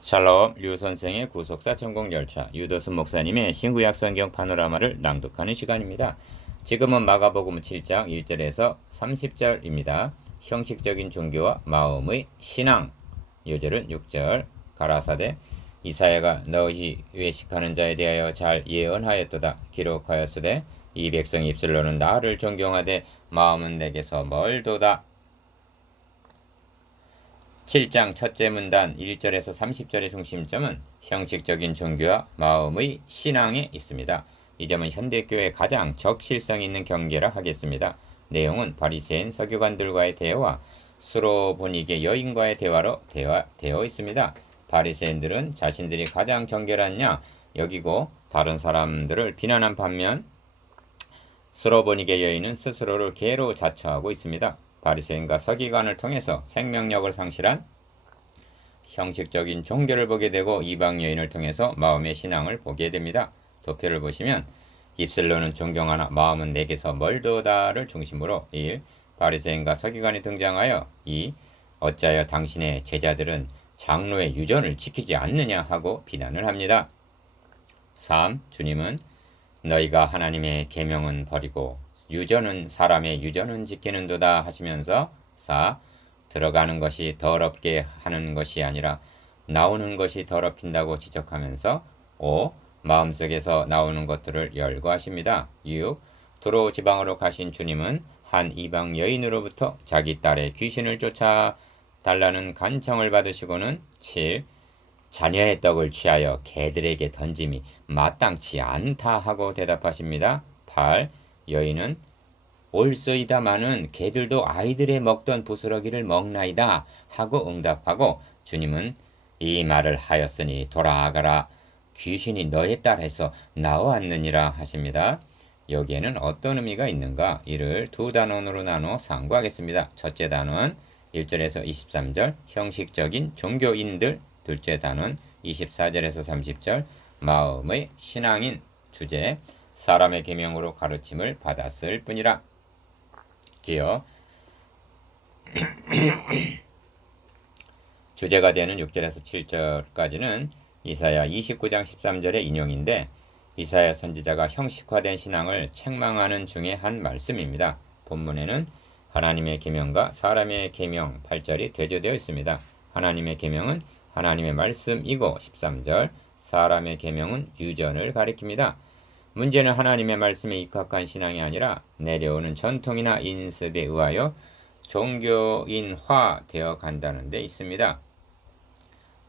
샬롬 류 선생의 구속사 천국열차 유도순 목사님의 신구약 성경 파노라마를 낭독하는 시간입니다. 지금은 마가복음 7장 1절에서 30절입니다. 형식적인 종교와 마음의 신앙. 요절은 6절. 가라사대 이사야가 너희 외식하는 자에 대하여 잘 예언하였도다. 기록하였으되 이 백성 입술로는 나를 존경하되 마음은 내게서 멀도다. 7장 첫째 문단 1절에서 30절의 중심점은 형식적인 종교와 마음의 신앙에 있습니다. 이 점은 현대교회의 가장 적실성 있는 경계라 하겠습니다. 내용은 바리새인 서기관들과의 대화와 수로보니게 여인과의 대화로 되어 있습니다. 바리새인들은 자신들이 가장 정결한 냐 여기고 다른 사람들을 비난한 반면 수로보니게 여인은 스스로를 개로 자처하고 있습니다. 바리새인과 서기관을 통해서 생명력을 상실한 형식적인 종교를 보게 되고 이방 여인을 통해서 마음의 신앙을 보게 됩니다. 도표를 보시면 입술로는 존경하나 마음은 내게서 멀도다를 중심으로 1. 바리새인과 서기관이 등장하여 2. 어찌하여 당신의 제자들은 장로의 유전을 지키지 않느냐 하고 비난을 합니다. 3. 주님은 너희가 하나님의 계명은 버리고 사람의 유전은 지키는도다 하시면서 4. 들어가는 것이 더럽게 하는 것이 아니라 나오는 것이 더럽힌다고 지적하면서 5. 마음속에서 나오는 것들을 열거하십니다. 6. 두로 지방으로 가신 주님은 한 이방 여인으로부터 자기 딸의 귀신을 쫓아 달라는 간청을 받으시고는 7. 자녀의 떡을 취하여 개들에게 던짐이 마땅치 않다 하고 대답하십니다. 8. 여인은 올소이다마는 개들도 아이들의 먹던 부스러기를 먹나이다 하고 응답하고 주님은 이 말을 하였으니 돌아가라 귀신이 너의 딸에서 나왔느니라 하십니다. 여기에는 어떤 의미가 있는가? 이를 두 단원으로 나눠 상고하겠습니다. 첫째 단원 1절에서 23절 형식적인 종교인들, 둘째 단원 24절에서 30절 마음의 신앙인. 주제 사람의 계명으로 가르침을 받았을 뿐이라. 기여 주제가 되는 6절에서 7절까지는 이사야 29장 13절의 인용인데 이사야 선지자가 형식화된 신앙을 책망하는 중에 한 말씀입니다. 본문에는 하나님의 계명과 사람의 계명 8절이 대조되어 있습니다. 하나님의 계명은 하나님의 말씀이고 13절 사람의 계명은 유전을 가리킵니다. 문제는 하나님의 말씀에 입각한 신앙이 아니라 내려오는 전통이나 인습에 의하여 종교인화 되어 간다는 데 있습니다.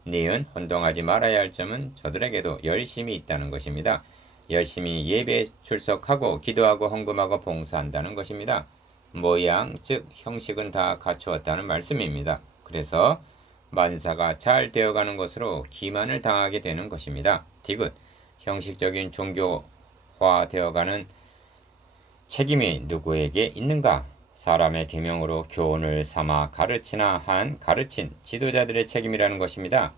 니은 혼동하지 말아야 할 점은 저들에게도 열심이 있다는 것입니다. 열심히 예배에 출석하고 기도하고 헌금하고 봉사한다는 것입니다. 모양 즉 형식은 다 갖추었다는 말씀입니다. 그래서 만사가 잘 되어가는 것으로 기만을 당하게 되는 것입니다. 디귿 형식적인 종교화 되어가는 책임이 누구에게 있는가? 사람의 계명으로 교훈을 삼아 가르치나 한 가르친 지도자들의 책임이라는 것입니다.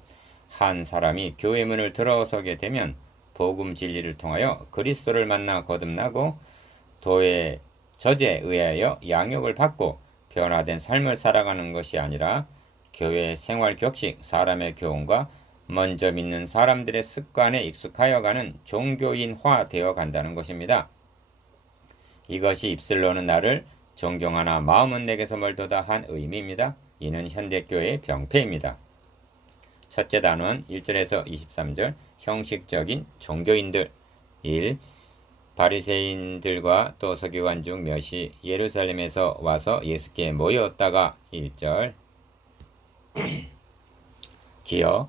한 사람이 교회 문을 들어서게 되면 복음 진리를 통하여 그리스도를 만나 거듭나고 도의 저제에 의하여 양육을 받고 변화된 삶을 살아가는 것이 아니라 교회 생활 격식, 사람의 교훈과 먼저 믿는 사람들의 습관에 익숙하여 가는 종교인화 되어 간다는 것입니다. 이것이 입술로는 나를 존경하나 마음은 내게서 멀도다 한 의미입니다. 이는 현대교회의 병폐입니다. 첫째 단원 1절에서 23절 형식적인 종교인들 1. 바리새인들과 또 서기관 중 몇이 예루살렘에서 와서 예수께 모였다가 1절 기어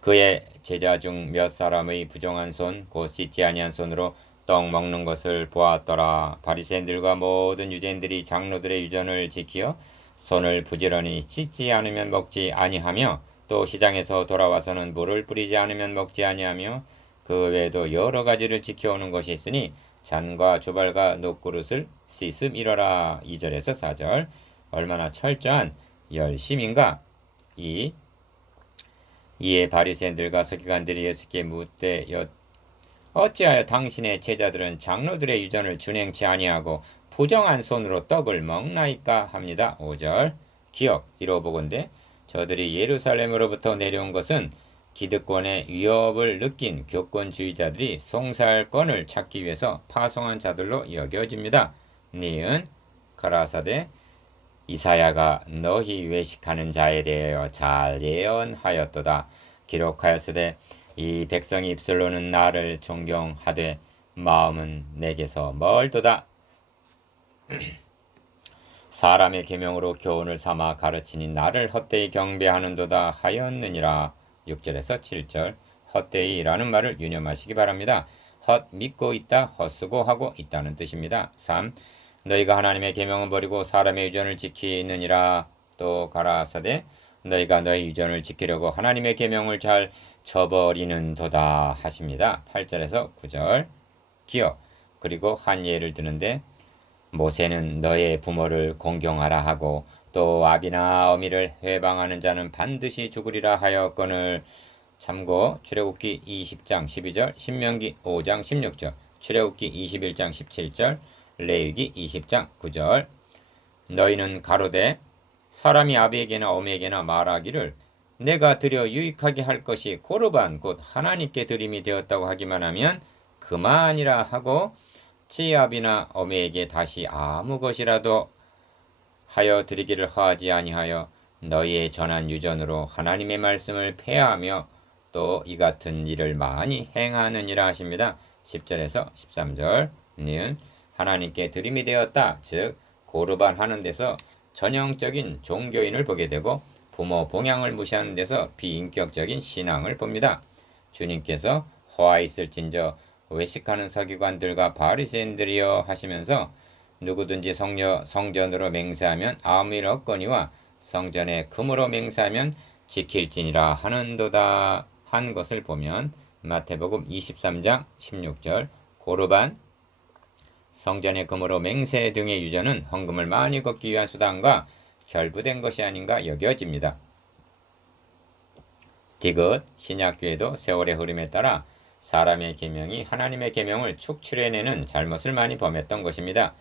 그의 제자 중 몇 사람의 부정한 손 곧 씻지 아니한 손으로 떡 먹는 것을 보았더라. 바리새인들과 모든 유대인들이 장로들의 유전을 지키어 손을 부지런히 씻지 않으면 먹지 아니하며 또 시장에서 돌아와서는 물을 뿌리지 않으면 먹지 아니하며 그 외에도 여러 가지를 지켜오는 것이 있으니 잔과 주발과 녹그릇을 씻음이러라. 2절에서 4절 얼마나 철저한 열심인가? 이에 바리새인들과 서기관들이 예수께 묻되 어찌하여 당신의 제자들은 장로들의 유전을 준행치 아니하고 부정한 손으로 떡을 먹나이까 합니다. 5절 기억 이로보건대 저들이 예루살렘으로부터 내려온 것은 기득권의 위협을 느낀 교권주의자들이 송살권을 찾기 위해서 파송한 자들로 여겨집니다. 니은 가라사대 이사야가 너희 외식하는 자에 대하여 잘 예언하였도다. 기록하였으되 이 백성이 입술로는 나를 존경하되 마음은 내게서 멀도다. 사람의 계명으로 교훈을 삼아 가르치니 나를 헛되이 경배하는도다 하였느니라. 6절에서 7절 헛되이라는 말을 유념하시기 바랍니다. 헛 믿고 있다, 헛수고하고 있다는 뜻입니다. 3. 너희가 하나님의 계명을 버리고 사람의 유전을 지키느니라. 또 가라사대 너희가 너희 유전을 지키려고 하나님의 계명을 잘 저버리는도다 하십니다. 8절에서 9절 기억 그리고 한 예를 드는데 모세는 너의 부모를 공경하라 하고 또 아비나 어미를 회방하는 자는 반드시 죽으리라 하였거늘. 참고 출애굽기 20장 12절, 신명기 5장 16절, 출애굽기 21장 17절, 레위기 20장 9절. 너희는 가로되 사람이 아비에게나 어미에게나 말하기를 내가 드려 유익하게 할 것이 고르반 곧 하나님께 드림이 되었다고 하기만 하면 그만이라 하고 치아비나 어미에게 다시 아무 것이라도 하여 드리기를 허하지 아니하여 너희의 전한 유전으로 하나님의 말씀을 폐하며 또 이 같은 일을 많이 행하느니라 하십니다. 10절에서 13절 니은 하나님께 드림이 되었다. 즉 고르반 하는 데서 전형적인 종교인을 보게 되고 부모 봉양을 무시하는 데서 비인격적인 신앙을 봅니다. 주님께서 허와 있을진저 외식하는 서기관들과 바리새인들이여 하시면서 누구든지 성전으로 맹세하면 아무 일 없거니와 성전에 금으로 맹세하면 지킬지니라 하는도다 한 것을 보면 마태복음 23장 16절 고르반 성전의 금으로 맹세 등의 유전은 헌금을 많이 걷기 위한 수단과 결부된 것이 아닌가 여겨집니다. 디귿 신약교회도 세월의 흐름에 따라 사람의 계명이 하나님의 계명을 축출해내는 잘못을 많이 범했던 것입니다.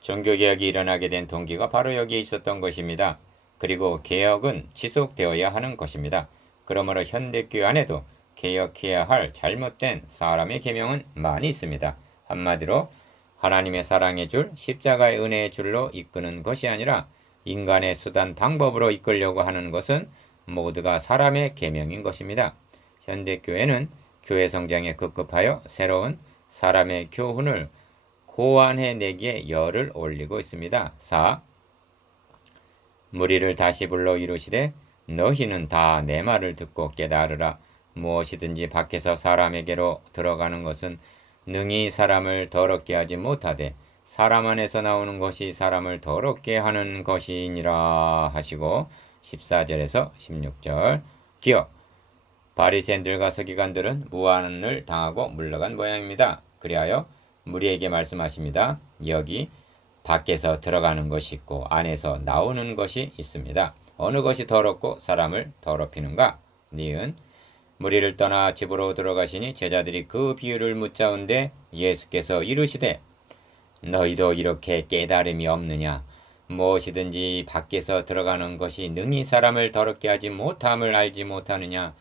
종교개혁이 일어나게 된 동기가 바로 여기에 있었던 것입니다. 그리고 개혁은 지속되어야 하는 것입니다. 그러므로 현대교회 안에도 개혁해야 할 잘못된 사람의 계명은 많이 있습니다. 한마디로 하나님의 사랑의 줄, 십자가의 은혜의 줄로 이끄는 것이 아니라 인간의 수단 방법으로 이끌려고 하는 것은 모두가 사람의 계명인 것입니다. 현대교회는 교회 성장에 급급하여 새로운 사람의 교훈을 고안해내기에 열을 올리고 있습니다. 4. 무리를 다시 불러 이루시되 너희는 다 내 말을 듣고 깨달으라. 무엇이든지 밖에서 사람에게로 들어가는 것은 능히 사람을 더럽게 하지 못하되 사람 안에서 나오는 것이 사람을 더럽게 하는 것이니라 하시고 14절에서 16절 기억 바리새인들과 서기관들은 무한을 당하고 물러간 모양입니다. 그리하여 무리에게 말씀하십니다. 여기 밖에서 들어가는 것이 있고 안에서 나오는 것이 있습니다. 어느 것이 더럽고 사람을 더럽히는가? 니은 무리를 떠나 집으로 들어가시니 제자들이 그 비유를 묻자온데 예수께서 이르시되 너희도 이렇게 깨달음이 없느냐? 무엇이든지 밖에서 들어가는 것이 능히 사람을 더럽게 하지 못함을 알지 못하느냐?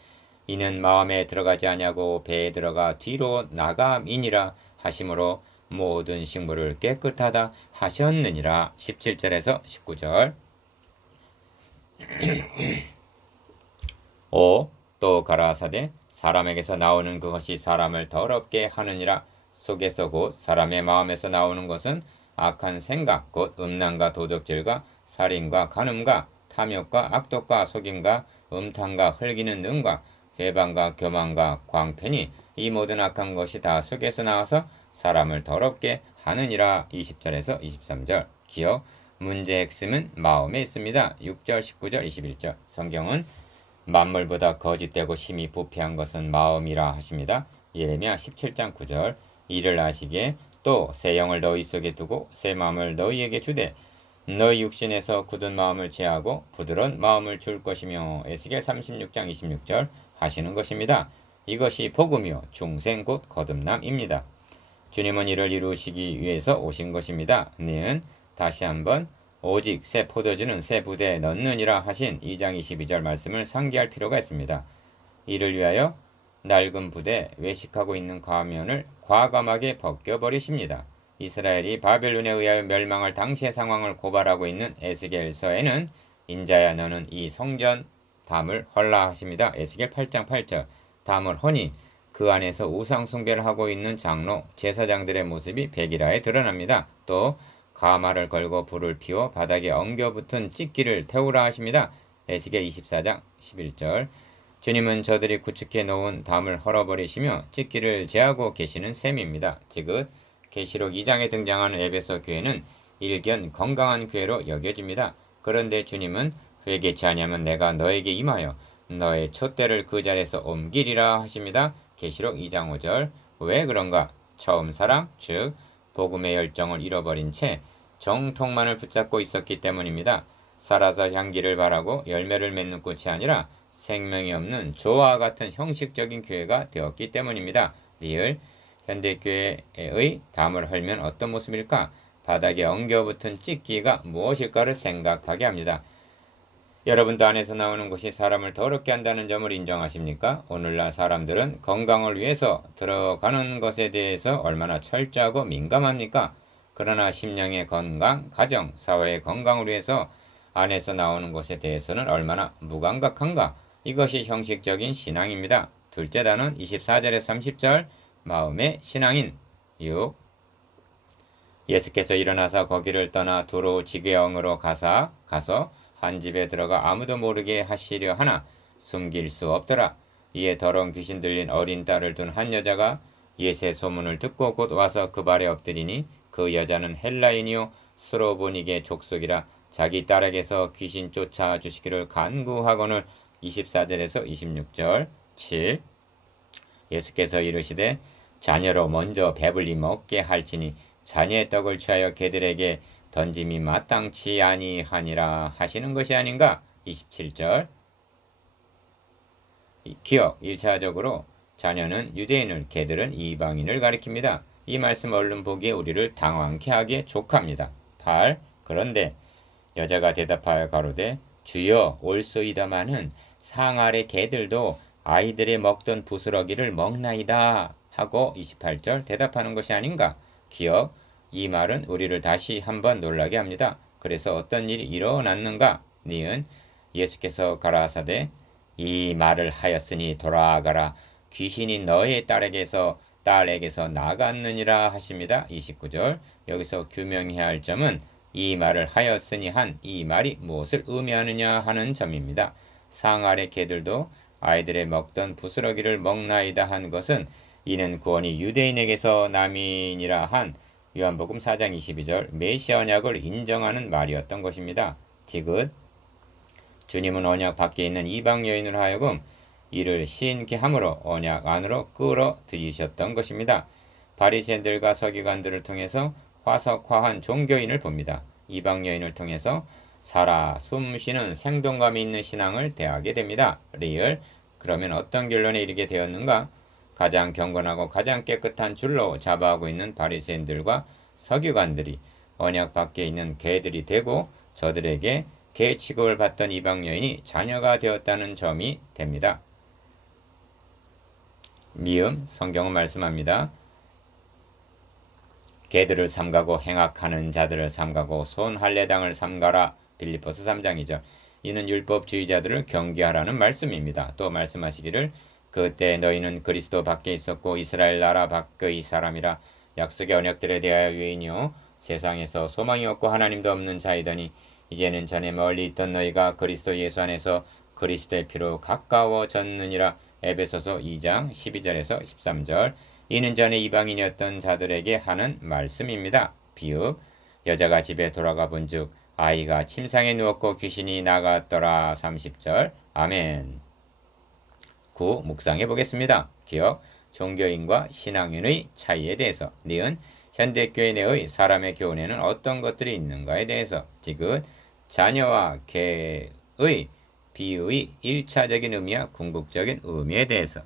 이는 마음에 들어가지 아니하고 배에 들어가 뒤로 나감이니라 하심으로 모든 식물을 깨끗하다 하셨느니라. 17절에서 19절 5. 또 가라사대 사람에게서 나오는 그것이 사람을 더럽게 하느니라. 속에서 곧 사람의 마음에서 나오는 것은 악한 생각 곧 음란과 도적질과 살인과 간음과 탐욕과 악독과 속임과 음탕과 흘기는 능과 회방과 교만과 광팬이 이 모든 악한 것이 다 속에서 나와서 사람을 더럽게 하느니라. 20절에서 23절 기억 문제의 핵심은 마음에 있습니다. 6절 19절 21절 성경은 만물보다 거짓되고 심히 부패한 것은 마음이라 하십니다. 예레미야 17장 9절 이를 아시기에 또 새 영을 너희 속에 두고 새 마음을 너희에게 주되 너희 육신에서 굳은 마음을 제하고 부드러운 마음을 줄 것이며 에스겔 36장 26절 하시는 것입니다. 이것이 복음이요 중생 곧 거듭남입니다. 주님은 이를 이루시기 위해서 오신 것입니다. 는 다시 한번 오직 새 포도주는 새 부대에 넣느니라 하신 2장 22절 말씀을 상기할 필요가 있습니다. 이를 위하여 낡은 부대 외식하고 있는 가면을 과감하게 벗겨버리십니다. 이스라엘이 바벨론에 의하여 멸망할 당시의 상황을 고발하고 있는 에스겔서에는 인자야 너는 이 성전 담을 헐라 하십니다. 에스겔 8장 8절 담을 허니 그 안에서 우상 숭배를 하고 있는 장로, 제사장들의 모습이 백일하에 드러납니다. 또 가마를 걸고 불을 피워 바닥에 엉겨붙은 찢기를 태우라 하십니다. 에스겔 24장 11절 주님은 저들이 구축해 놓은 담을 헐어버리시며 찢기를 제하고 계시는 셈입니다. 즉 계시록 2장에 등장하는 에베소 교회는 일견 건강한 교회로 여겨집니다. 그런데 주님은 회개치 아니하면 내가 너에게 임하여 너의 촛대를 그 자리에서 옮기리라 하십니다. 계시록 2장 5절 왜 그런가? 처음 사랑 즉 복음의 열정을 잃어버린 채 정통만을 붙잡고 있었기 때문입니다. 살아서 향기를 바라고 열매를 맺는 꽃이 아니라 생명이 없는 조와 같은 형식적인 교회가 되었기 때문입니다. 리을 현대교회의 담을 헐면 어떤 모습일까? 바닥에 엉겨붙은 찢기가 무엇일까를 생각하게 합니다. 여러분도 안에서 나오는 것이 사람을 더럽게 한다는 점을 인정하십니까? 오늘날 사람들은 건강을 위해서 들어가는 것에 대해서 얼마나 철저하고 민감합니까? 그러나 심령의 건강, 가정, 사회의 건강을 위해서 안에서 나오는 것에 대해서는 얼마나 무감각한가? 이것이 형식적인 신앙입니다. 둘째 단원 24절에서 30절 마음의 신앙인 6. 예수께서 일어나서 거기를 떠나 두로 지게엉으로 가서 한 집에 들어가 아무도 모르게 하시려 하나 숨길 수 없더라. 이에 더러운 귀신 들린 어린 딸을 둔 한 여자가 예수의 소문을 듣고 곧 와서 그 발에 엎드리니 그 여자는 헬라인이요 수로보니게 족속이라 자기 딸에게서 귀신 쫓아 주시기를 간구하거늘 24절에서 26절 7. 예수께서 이르시되 자녀로 먼저 배불리 먹게 할지니 자녀의 떡을 취하여 개들에게 던짐이 마땅치 아니하니라 하시는 것이 아닌가? 27절 기억 1차적으로 자녀는 유대인을 개들은 이방인을 가리킵니다. 이 말씀 얼른 보기에 우리를 당황케 하기에 족합니다. 8. 그런데 여자가 대답하여 가로되 주여 올소이다마는 상 아래 개들도 아이들의 먹던 부스러기를 먹나이다 하고 28절 대답하는 것이 아닌가? 기억 이 말은 우리를 다시 한번 놀라게 합니다. 그래서 어떤 일이 일어났는가? 니은 예수께서 가라사대 이 말을 하였으니 돌아가라 귀신이 너의 딸에게서 나갔느니라 하십니다. 29절 여기서 규명해야 할 점은 이 말을 하였으니 한 이 말이 무엇을 의미하느냐 하는 점입니다. 상 아래 개들도 아이들의 먹던 부스러기를 먹나이다 한 것은 이는 구원이 유대인에게서 남이니라 한 요한복음 4장 22절 메시아 언약을 인정하는 말이었던 것입니다. 지긋 주님은 언약 밖에 있는 이방 여인으로 하여금 이를 시인케 함으로 언약 안으로 끌어들이셨던 것입니다. 바리새인들과 서기관들을 통해서 화석화한 종교인을 봅니다. 이방 여인을 통해서 살아 숨쉬는 생동감이 있는 신앙을 대하게 됩니다. 리얼 그러면 어떤 결론에 이르게 되었는가? 가장 경건하고 가장 깨끗한 줄로 잡아하고 있는 바리새인들과 서기관들이 언약 밖에 있는 개들이 되고 저들에게 개 취급을 받던 이방 여인이 자녀가 되었다는 점이 됩니다. 미음 성경은 말씀합니다. 개들을 삼가고 행악하는 자들을 삼가고 손 할례당을 삼가라. 빌립보서 3장이죠. 이는 율법주의자들을 경계하라는 말씀입니다. 또 말씀하시기를 그때 너희는 그리스도 밖에 있었고 이스라엘 나라 밖의 사람이라 약속의 언약들에 대하여 유인이요 세상에서 소망이 없고 하나님도 없는 자이더니 이제는 전에 멀리 있던 너희가 그리스도 예수 안에서 그리스도의 피로 가까워졌느니라. 에베소서 2장 12절에서 13절 이는 전에 이방인이었던 자들에게 하는 말씀입니다. 비읍 여자가 집에 돌아가 본즉 아이가 침상에 누웠고 귀신이 나갔더라. 30절 아멘. 9. 묵상해 보겠습니다. 기억 종교인과 신앙인의 차이에 대해서 니은 현대교회 내의 사람의 교훈에는 어떤 것들이 있는가에 대해서 디귿 자녀와 개의 비유의 1차적인 의미와 궁극적인 의미에 대해서